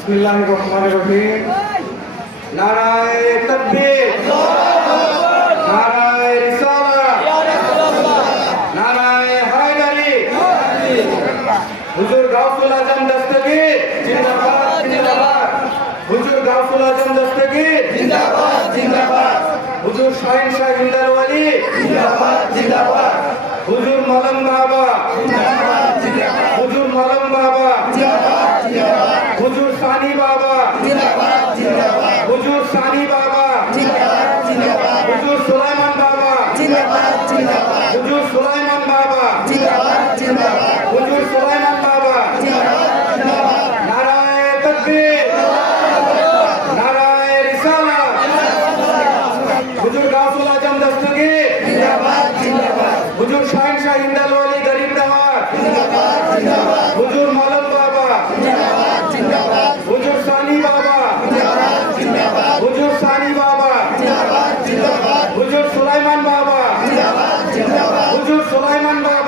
বিসমিল্লাহির রহমানির রহিম। নারায়ে তাকবীর, নারায়ে রিসালাত, নারায়ে হায়দারি। হুজুর গাউসুল আজম দস্তগীর জিন্দাবাদ জিন্দাবাদ। হুজুর গাউসুল আজম দস্তগীর জিন্দাবাদ জিন্দাবাদ। হুজুর শাহিন শাহ হিন্দাল ওয়ালি জিন্দাবাদ জিন্দাবাদ। হুজুর মলম বাবা জিন্দাবাদ জিন্দাবাদ। হুজুর মলম বাবা জিন্দাবাদ জিন্দাবাদ। হুজুর সানি বাবা জিন্দাবাদ জিন্দাবাদ। হুজুর সানি বাবা জিন্দাবাদ জিন্দাবাদ। হুজুর সুলাইমান বাবা জিন্দাবাদ জিন্দাবাদ। হুজুর সুলাইমান বাবা জিন্দাবাদ জিন্দাবাদ। হুজুর সুলাইমান বাবা। জিন্দাবাদ জিন্দাবাদ। নারায়ে তাকবীর, নারায়ে রিসালাত। হুজুর গাউসুল আজম দস্তগীর জিন্দাবাদ জিন্দাবাদ। হুজুর শাহিন শাহ হিন্দাল ওয়ালি গরিব নওয়াজ জিন্দাবাদ জিন্দাবাদ। হুজুর মলম বাবা জিন্দাবাদ জিন্দাবাদ। হুজুর সানি বাবা জিন্দাবাদ জিন্দাবাদ। হুজুর সানি বাবা জিন্দাবাদ জিন্দাবাদ। হুজুর সুলাইমান বাবা জিন্দাবাদ জিন্দাবাদ। হুজুর সুলাইমান বাবা।